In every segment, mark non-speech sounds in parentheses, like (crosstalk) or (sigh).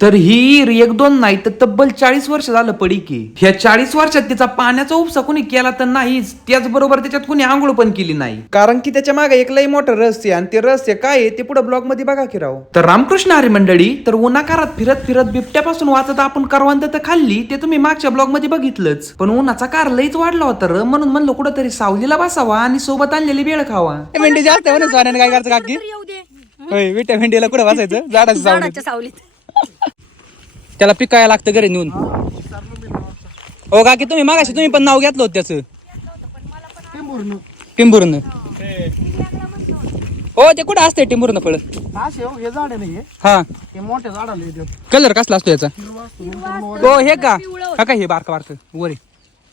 तर ही एक दोन नाही तर तब्बल चाळीस वर्ष झालं पडी की ह्या चाळीस वर्षात तिचा पाण्याचा उपसा कुणी केला तर नाहीच त्याचबरोबर त्याच्यात कुणी आंघोळ पण केली नाही. कारण की त्याच्यामागे एक लई मोठं रहस्य आहे आणि ते रहस्य काय आहे ते पुढे ब्लॉगमध्ये बघा की राव. तर रामकृष्ण हरी मंडळी तर उन्हाकारात फिरत फिरत बिबट्यापासून वाचत आपण करवंद तर खाल्ली ते तुम्ही मागच्या ब्लॉगमध्ये बघितलंच. पण उन्हाचा कार लईच वाढला होता र म्हणून म्हणलं कुठंतरी सावलीला बसावा आणि सोबत आणलेली वेळ खावा. भेंडी जास्त काय करायचं काकी? होय विट्या भेंडीला कुठं बसायचं? झाडाच्या सावलीत. त्याला पिकायला लागतं घरी नेऊन. हो काकी तुम्ही मागाशी तुम्ही पण नाव घेतलं होतं त्याचं. टिंबुर्न. हो ते कुठं असते टिंबुर्न फळ? असे हो, हे झाड हे? हा. हे मोठ्या झाडाला कलर कसला असतो याचा? हो हे का? हा काय हे बारका बारक? वर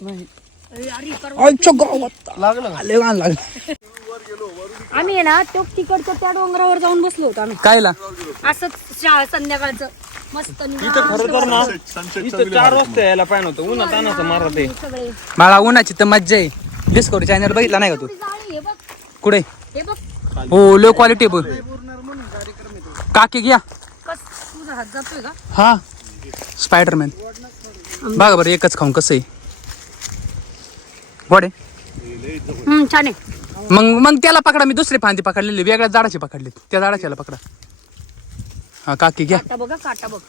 नाही. लागलं लागलं. आम्ही आहे ना तो तिकडच्या त्या डोंगरावर जाऊन बसलो होतो आम्ही. कायला? असंच शा- संध्याकाळचं. मस्त निवांत. चार वाजता यायला पाहिजे होतं. उन्हात आणायचं मारा ते सगळे. मला उन्हाची तर मज्जा आहे. डिस्कवरी चॅनल बघितला नाही का तू? जाळी हे बघ. कुठे? हे बघ. हो लो क्वालिटी बघ. काकी घ्या. कस तुझा हात जातोय का? हा. स्पायडरमॅन बघा बरं एकच खाऊन कसं आहे. हम्म छान आहे. मग मग त्याला पकडा मी दुसरी फांदी पकडलेली वेगळ्या झाडाची पकडली त्या झाडाच्याला पकडा. हा काकी घ्या. काटा बघा काटा बघ.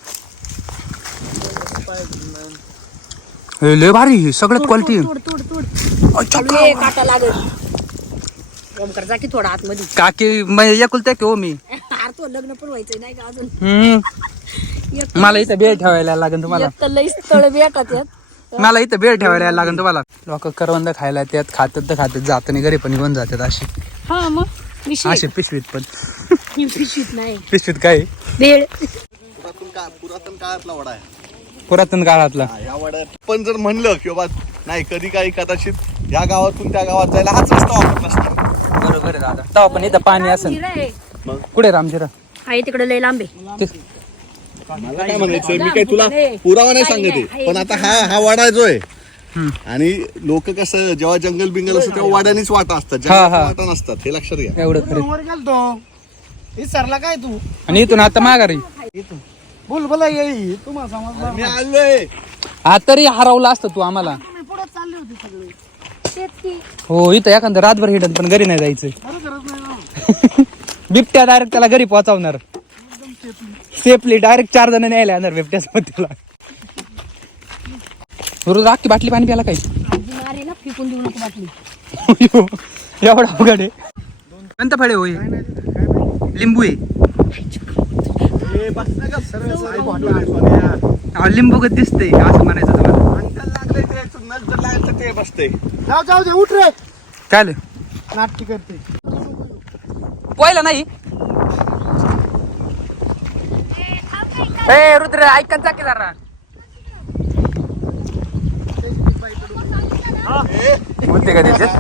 हे लय भारी सगळ्यात क्वालिटी तोड तोड तोड लय काटा लागल. ओमकार जा की थोडा आतमध्ये. काकी मग एकुलते की हो मी? तो लग्न पण व्हायचंय नाही का अजून? हम्म. एक मला इथं बेळ ठेवायला लागेल तुम्हाला. एक तर लई स्थळ भेटत आहेत. मला इथं बेळ ठेवायला लागेल तुम्हाला. लोक करवंद खायला त्यात खातात तर खातात जात नाही घरी पण घेऊन जातात अशी. हा मग. विषय अशी पिशवीत पण. पिशवीत नाही. पिशवीत काय भेळ पुरातन काळातला वडा आहे. पुरातन काळातला. हा, या वड्यात. पण जर म्हणलं की बाबा नाही कधी काही कदाचित या गावातून त्या गावात जायला हाच रस्ता वापरत असणार बरोबर आहे दादा. तेव्हा पण इथं पाणी असेल. कुठे रामजिरा? आहे तिकडे लय लांबे मला काय म्हणायचं मी काय तुला पुरावा नाही सांगते पण आता हा हा वाडा जो आहे आणि लोक कसं जेव्हा जंगल बिंगल असतं तेव्हा वाड्यानेच वाटा असतात. वाटा नसतात हे लक्षात घ्या. एवढं खरं वर गेलतो. विसरला काय तू? आणि इथून आता माघारी. इथून. बोल बोला येई तुम्हाला समजलं मी आलोय. आता तरी हरवलं असतं तू आम्हाला. तुम्ही पुढे चालले होते सगळे. तेच की हो इथं एखादं रातभर हिडन पण घरी नाही जायचं. खरं करत नाही ना (laughs) बिबट्या डायरेक्ट त्याला घरी पोहोचवणार. सेफली डायरेक्ट चार जण न्यायला येणार बिबट्या सोबत त्याला. रोज राखी बाटली पाणी प्याला काही? आजी मारे ना फेकून देऊ नको बाटली. एवढा अवघड आहे. कोणतं फळे होई लिंबू आहे. लिंबू कधी दिसतंय? असं म्हणायचं तुम्हाला. ते बसते जाऊ जाऊ दे उठ रे. काय? नाटकी करते. पोहायला नाही? ए रुद्र ऐकत जा की जरा. बोलते का त्याच्यात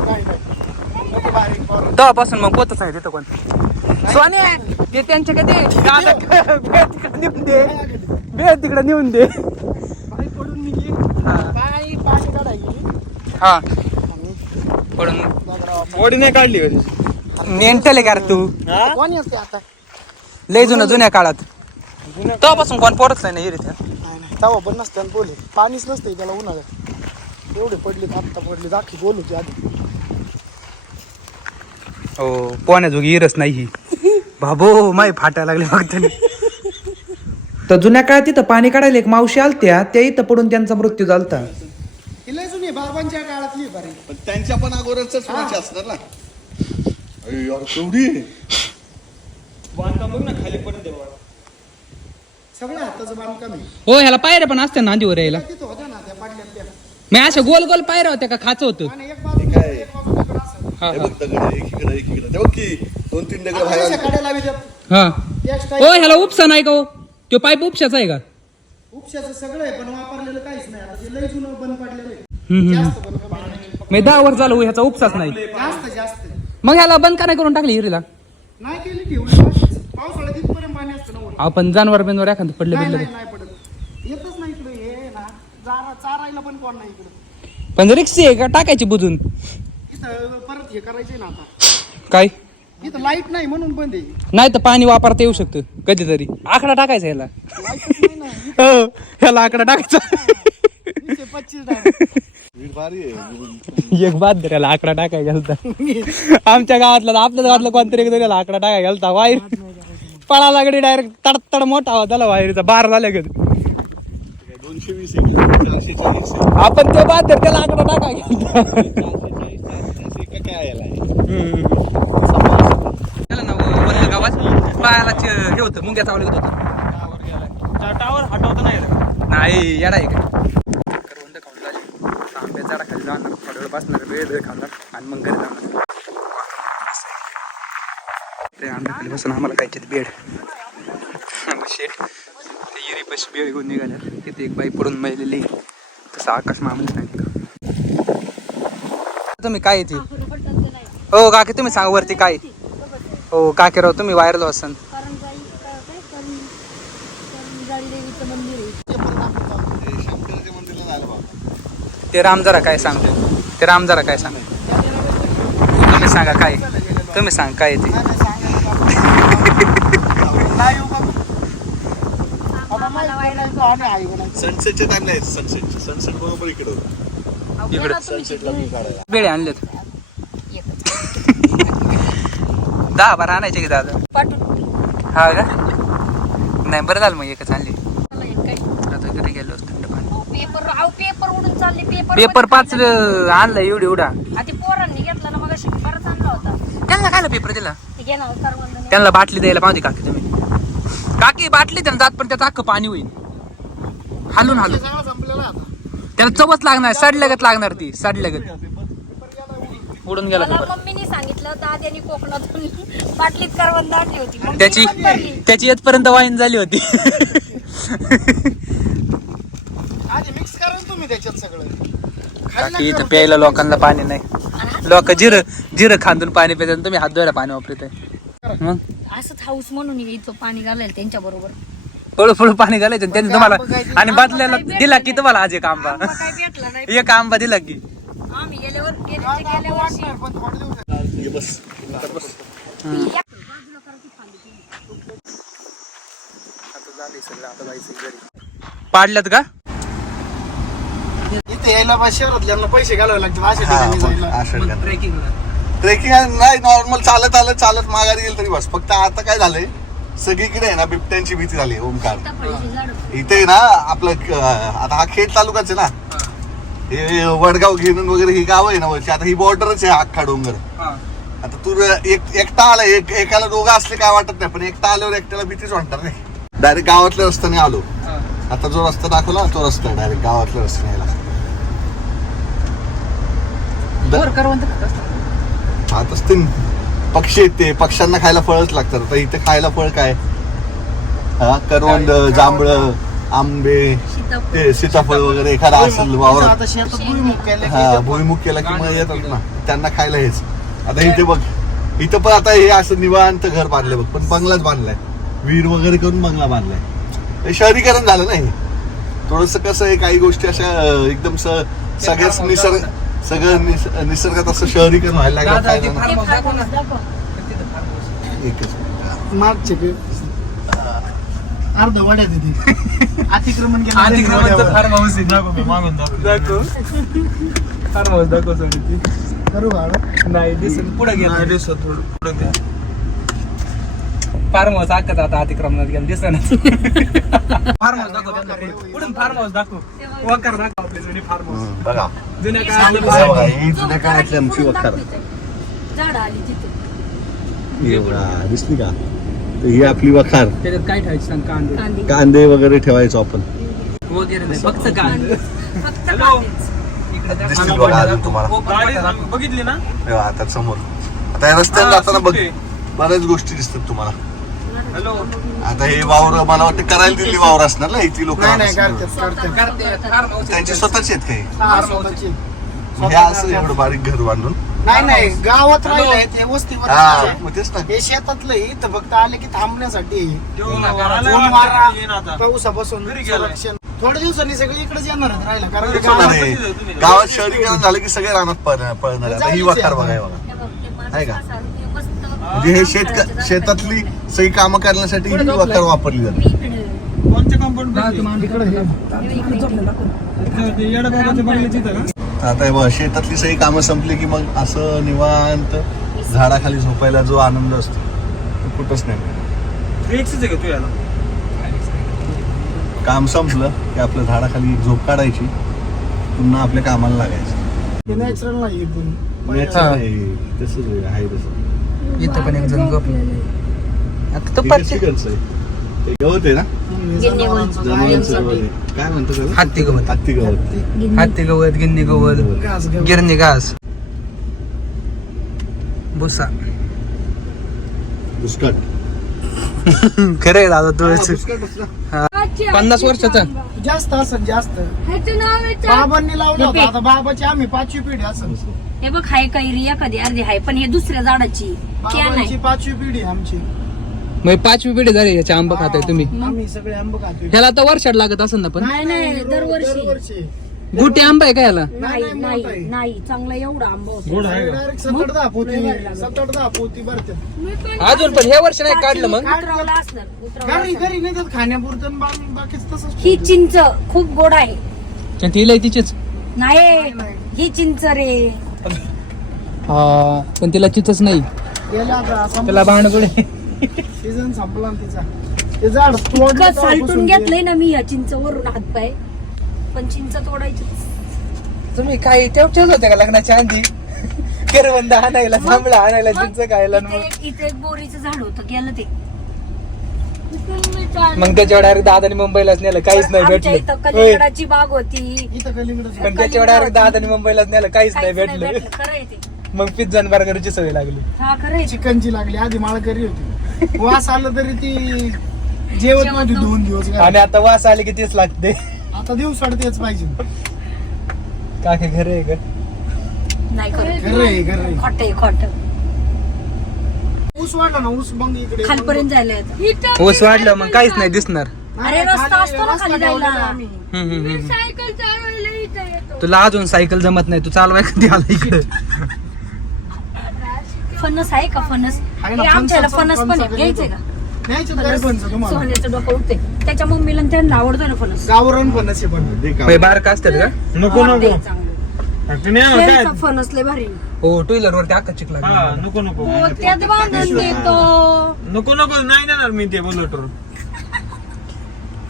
तेव्हापासून मग पोतच आहे तिथं कोण? सोने ते त्यांच्या कधी? बे तिकडे नेऊन दे. बे तिकडे नेऊन दे. पडून मी काय पाणी काढायची हा. पडून. ओढी नाही काढली मेंटल आहे का तू? कोणी असते आता लय जुनं जुन्या काळात. तेव्हापासून कोण पोरच नाही ना इथे नाही नाही. तवा पण नसते आणि बोले. पाणीच नसते त्याला उन्हाळ्यात. एवढे पडले आत्ता पडले दाखी बोलू की आधी. हो पोहण्याजोगी इरच नाही ही. बाबो माय फाटायला लागले फक्त तर जुन्या काळात तिथं पाणी काढायला एक मावशी आलत्या त्या इथं पडून त्यांचा मृत्यू झालता. ही लय जुनी बाबांच्या काळातली बरी. पण त्यांच्या पण अगोदरच असणार ना. अरे यार केवढी? बांधकाम बघ ना खाली हाताचं बांधकाम आहे. हो ह्याला पायऱ्या पण असत्या नांदीवर यायला. तिथं होत्या ना त्या पाडल्या मी अशा गोल गोल पायऱ्या होत्या का खाचं होतं? आणि एक हा हे. बघ दगड एकीकडे एकीकडे. ते बघ की दोन तीन दगड बाहेर. अशा आले. काड्या लावी त्यात हा. एक हो स्टाईल ह्याला उपसा नाही का हो? तो पाईप उपशाचा आहे का? उपशाचं सगळं आहे पण वापरलेलं काहीच नाही. आता ते लय जुनं बंद पडलेलं आहे. जास्त बंद पडलेलं. मी दहा वर्ष झालं हो, ह्याचा उपसाच नाही. जास्त जास्त. मग ह्याला बंद का नाही करून टाकली हिरीला? नाही केली ठेवली. पावसाळ्यात इथपर्यंत पाणी असतं ना वर. आपण जानवर बिनवर एखादं पडले नाही पडत. येतच नाही इकडे हे ना चारा चारायला पण कोण नाही इकडे. पण रिक्षी आहे का टाकायची बुजून? इथं हे करायचे ना आता. काय? इथं लाइट नाही म्हणून बंद आहे. नाही तर पाणी वापरता येऊ शकतं कधीतरी. आकडा टाकायचा ह्याला. हो ह्याला आकडा टाकायचा. पच्चीस एक बाद धर याला आकडा टाकाय गेलता. आमच्या गावातला आपल्याच गावातला कोणतरी एक याला आकडा टाकाय गेलता. वायर पळा लागली डायरेक्ट तडतड मोठा होता त्याला वायरीचा बार झाल्या कधी दोनशे वीस चारशे चाळीस आपण ते बाद धर त्याला आकडा टाकाय गेलता चारशे चाळीस तास आहे का काय याला त्याला ना वल्ल गावात पायाला च- हे होतं मुंग्या चावलं होतं टावर टावर हटवता नाही रे. नाही येडा आहे का करवंद खाऊन झाली आंब्या झाडा खाली जाणार थोडा वेळ बसणार वेळ वेळ खाणार आणि मग घरी जाणार ते आंब्या खाली बसून आम्हाला खायचे बेड शेट ते इरी पैसे बेड घेऊन निघाल्या तिथे एक बाई पडून मेलेली तसं आकाश मामाने सांगितलं तुम्ही काय येते हो काकी तुम्ही सांगा वरती काय हो काकी राव तुम्ही व्हायरल असन ते शंकराच्या मंदिरला जायला बाबा ते राम जरा काय सांगते. ते राम जरा काय सांग तुम्ही सांगा काय तुम्ही सांगा काय ते. नाही सनसेट. सनसेट बरोबर इकडे. इकडं सनसेटला मी काढायला. बेळे आणलेत. दहा बारा आणायचे की दादा? पाठवून हा का? नाही बरं झालं मग एकच आणली मला एक काय आता घरी गेलो थंड पाणी. पेपर अहो पेपर उडून चालले पेपर पेपर पाच आणलं एवढी एवढा ते पोरांनी घेतला ना मग बरंच आणला होता. त्यांना खायला पेपर दिला? ते घेणार करवंद त्यांना बाटली द्यायला पाहिजे काकी तुम्ही. काकी बाटली त्यांना जात पण त्याचं अख्खं पाणी होईल. हालून हालून. सगळं संपलेलं आहे आता. त्याला चवच लागणार सडल्यागत लागणार ती सडल्यागत उडून गेला मला पेपर. मम्मीने सांगितलं दाद्यानी कोकणातून बाटलीत करवंद आणली होती. मग त्याची पण भरली. त्याची येतपर्यंत वाईन झाली होती. आधी मिक्स करा ना तुम्ही त्याच्यात सगळं. खाली बाकी इथं प्यायला लोकांना पाणी नाही. लोक जिरं जिरं खांदून पाणी पितात आणि तुम्ही हात धुवायला पाणी वापरत आहे मग? असंच हाऊस म्हणून इथं पाणी घालायला त्यांच्या बरोबर. पळू पळू पाणी घालायचं आणि त्यांनी तुम्हाला आणि बदल्याला दिला की तुम्हाला आज एक आंबा काय भेटला नाही. एक आंबा दिला की. आम्ही गेल्यावर आता पाडल्यात का? इथे यायला बा शहरातल्यांना पैसे घालावे लागतात अशा ठिकाणी जायला. ट्रेकिंग नाही नॉर्मल चालत आलं चालत माघारी गेलं तरी बस. फक्त आता काय झालंय सगळीकडे आहे ना बिबट्यांची भीती झाली ओमकार इथे ना आपलं आता हा खेड तालुकाच आहे ना. हे वडगाव घेणून वगैरे ही गाव आहे ना वरची. आता ही बॉर्डरच आहे अख्खा डोंगर. आता तू एक एकटा आला एक एकाला दोघं असले काय वाटत नाही पण एकटा आल्यावर एकट्याला भीतीच वाटणार नाही. डायरेक्ट गावातल्या रस्त्याने आलो. आता जो रस्ता दाखवला तो रस्ता डायरेक्ट गावातल्या रस्त्याने यायला. आताच ते पक्षी आहेत ते. पक्ष्यांना खायला फळच लागतात. आता इथे खायला फळ काय? हा करवंद जांभळ. आंबे ते सीताफळ वगैरे एखादा असेल वावरात. हा इथे भुईमुग केला की मग येतात ना. त्यांना खायला हेच. आता इथे बघ इथं पण आता हे असं निवांत घर बांधलंय बघ पण बंगलाच बांधलाय. विहीर वगैरे करून बंगला बांधलाय. हे शहरीकरण झालं नाही थोडस कसं आहे काही गोष्टी अशा एकदम स- सगळ्याच निसर्ग सगळं निस- निसर्गात असं शहरीकरण व्हायला लागलं. एकच. मागचे पे अर्ध वड्यात येते (laughs) अतिक्रमण केलं अतिक्रमणचं फार्म हाऊस आहे. दाखव मी मागून दाखव. दाखव. फार्म हाऊस दाखव सोडी ती. करू नाही दिसून पुढे गेला नाही दिसत थोडं पुढे द्या. फार्म हाऊस अख्खच आता अतिक्रमणात गेला. दिसत फार्म हाऊस दाखव त्यांना पुढे. पुढून फार्म हाऊस दाखव. वकार दाखव आपली जुनी फार्म हाऊस बघा. जुन्या काळातलं बघा, जुन्या काळातली आमची वखार झाडं आली तिथे. बघा, दिसली का? ही आपली वखार. त्याच्यात काय ठेवायचं सांग? कांदे. कांदे. कांदे वगैरे ठेवायचो आपण. वगैरे नाही फक्त कांदे. फक्त हॅलो. कांदेच. इकडे त्या दिसतील फार्म बघा अजून हाऊसला तुम्हाला. open गाडी पटार दाखव. बघितली ना? हे आता समोर. आता या रस्त्याने जाताना बघ. बऱ्याच गोष्टी दिसतात तुम्हाला. हॅलो आता हे वावर मला वाटतं करायला दिलेली वावर असणार ना इथली लोक. नाही नाही करतात करतात. करते, फार्म हाऊस त्यांची. स्वतःची आहेत काही. हे असं एवढं बारीक घर बांधून नाही नाही गावात राहिले ते वस्तीवर हा मग तेच ना. हे शेतातलं आहे, इथं फक्त आले की थांबण्यासाठी. ऊन वारा पावसापासून घरी गेलाय. संरक्षण. थोड्या दिवसांनी सगळे इकडेच येणार आहेत राहिला कारण तेच की होणार गावात- आहे. गावात शहरीकरण झालं की सगळे रानात पळणार पळणार. आता ही वखार बघा. हे बघा हे आहे का? म्हणजे हे शेत शेतातली सही कामं करण्यासाठी ही वखर वापरली जाते. कोणत्या कंपाऊंड आता हे बघ, शेतातली सही कामं संपली की मग असं निवांत झाडाखाली झोपायला जो आनंद असतो तो कुठंच नाही आहे का तू याला? काम संपलं की आपलं झाडाखाली झोप काढायची पुन्हा आपल्या कामाला लागायचं. हे नॅचरल नाही तसंच आहे, आहे तसं. इथं पण एक जण झोपलेलं आता तो हे पत्ते चिकनचं आहे. ते गवत. आहे ना जनावरांचं गवत आहे. काय म्हणतो त्याला? हत्ती गवत. हत्ती गवत. हत्ती गवत गिन्नी गवत. घास गवत. गिरणी घास भुसा. बुसकट खरं आहे दादा हा, तू. पन्नास वर्षाचा. जास्त असत जास्त. ह्याचं नाव आहे चा- बाबांनी लावलं होतं. आता बाबाची आम्ही पाचवी पिढी असं. हे बघ हाय कैरी एखादी अर्धी हाय पण हे दुसऱ्या झाडाची. बाबांची पाचवी पिढी आमची. मग पाचवी पिढी झाली याच्या आंबा खाताय तुम्ही. आम्ही सगळे आंब खातो ह्याला आता वर्षात लागत असेल ना पण. नाही नाही दरवर्षी. दरवर्षी. गुटी आंबा आहे का याला नाही नाही, नाही चांगला एवढा आंबा होता. गोड आहे का? डायरेक्ट सत्तर दहा पोती सत्तर दहा पोती भरते अजून पण हे वर्ष नाही काढलं मग? उतरवला असणार उतरवला घरी असणार. घरी नेतात खाण्यापुरतं आणि बा- बाकीच तसंच ही चिंच खूप गोड आहे. आणि तिला तिचेच. नाही ही चिंच रे. हा पण तिला चिचच नाही. गेला आता त्याला भांडगुडे सीझन संपला ना तिचा. ते झाड तोडलं इतकं सालटून तेव्हापासून ते- घेतलंय ना मी या चिंचवरून हातपाय. पण चिंच तोडायची. तुम्ही तेवढेच होते का लग्नाच्या आधी? करवंद आणायला जांभळा आणायला चिंच खायला इथे एक- इथे एक बोरीचं झाड होतं गेलं ते. मग त्याच्यावर डायरेक्ट दादानी मुंबईलाच नेलं काहीच नाही आमच्या इथं भेटलं होय. कलिंगडाची बाग होती. इथं कलिंगड पण त्याच्यावर डायरेक्ट दादानी मुंबईलाच नेलं काहीच नाही काहीच नाही भेटलं. भेटलं खरं आहे ते. मग पिझ्झा आणि बर्गरची सवय लागली. हा खरं आहे ते. चिकनची लागली आधी माळकरी होती. वास आलं तरी ती जेवत नव्हती दोन दिवस आणि आता वास आले की तेच लागते. आता दिवस तेच पाहिजे. का काय घर आहे का? नाही खरं खरं आहे आहे. खोट आहे खोट. ऊस वाढला ना ऊस मग इकडे खालपर्यंत जायला ऊस वाढलं मग काहीच नाही दिसणार. अरे रस्ता असतो ना खाली जायला. आम्ही. हम्म, हम्म, हम्म. तुला अजून सायकल जमत नाही तू चालवाय कधी आला इकडे? फणस आहे का फणस? आहे ना, हे आमच्याला फणसाचं- फणस पण आहे फणसाचं घ्यायचंय का? न्यायचं काय फणस तुम्हाला. सोन्याचं डोकं उठते त्याच्या मम्मीला आणि त्यांना आवडतो ना फणस. गावरान फणस आहे पण. दे का? असतात का? नको नको. आवडते चांगलं. तू नाही आणलं काय? शेरचा फणस लय भारी. हो टू व्हीलर वरती अख्खा चिकला हा नको नको. हो त्यात बांधून देतो नको नको. नाही देणार मी ते बुलेटवर.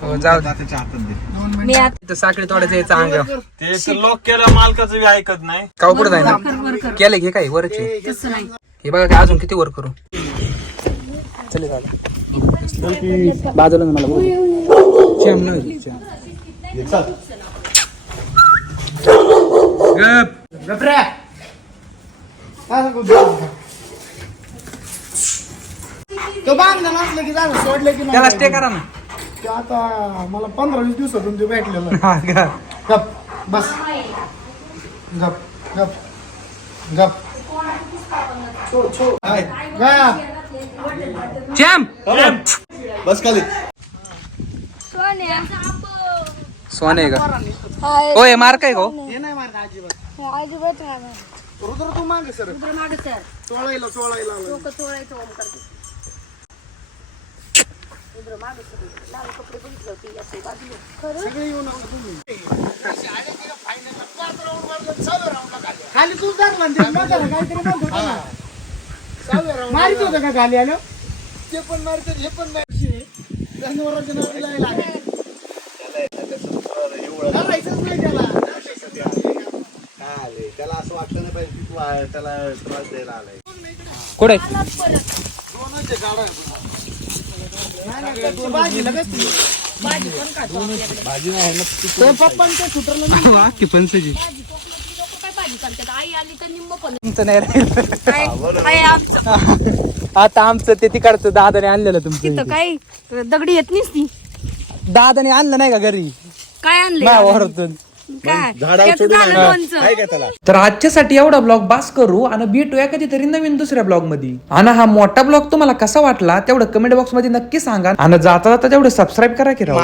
हो जाऊ दे. त्याच्या हातात दे. दोन मी आता इथं साखळी तोडायचं यायचं अंग. ते एक लॉक केलं मालकाचं बी ऐकत नाही. काव पुढे जाय ना? कर वर कर. केलं घे काय? वरचे तसं नाही. हे बघा काय अजून किती वर करू? चले दादा बाजूला ना मला बोलू. श्याम नाही. हे चल. गप. गपऱ्या असं कुठं जायचं? तो बांधला नसलं की झालं सोडलं की त्याला स्टे करा ना. ते आता मला पंधरा वीस दिवसातून ते भेटलेलं. हा, का? गप बस. गप गप गप. सोड सोड हाय. गप श्याम बस खाली. सोने आहे का? होय मार्क आहे का हो? हे नाही मारत अजिबात. रुद्र तू मागे सर. माग सर. चोळायला चोळायला आलं. डोकं चोळायचं ओम करते सगळे येऊन आला तुम्ही खाली तू धरला ना ते माझ्याला काहीतरी म्हणत होता ना. मारित होतं का खाली आलं? ते पण मारते हे पण मारते. जनावरांच्या नावाला लागेल. धरायचंच नाही त्याला. काय रे, त्याला असं वाटलं नाही पाहिजे की तू आ- त्याला त्रास द्यायला आलाय. कुठे? नाही, त्याची नाही. अख्खी पंचजी तुमचं नाही राहिलं आता आमचं ते तिकडचं दादाने आणलेलं तुमचं इथे. काय दगडी येत नाहीस ती दादाने आणलं नाही का घरी काय आणले माझ्या वरातून काय? झाडावर त्याचं चढून झालं आणलं. लोणचं. आहे का त्याला? तर आजच्यासाठी एवढा ब्लॉग बास करू आणि भेटूया कधीतरी नवीन दुसऱ्या ब्लॉगमध्ये आणि हा मोठा ब्लॉग तुम्हाला कसा वाटला तेवढं कमेंट बॉक्समध्ये नक्की सांगा. आणि जाता जाता तेवढं सबस्क्राईब करा की राव.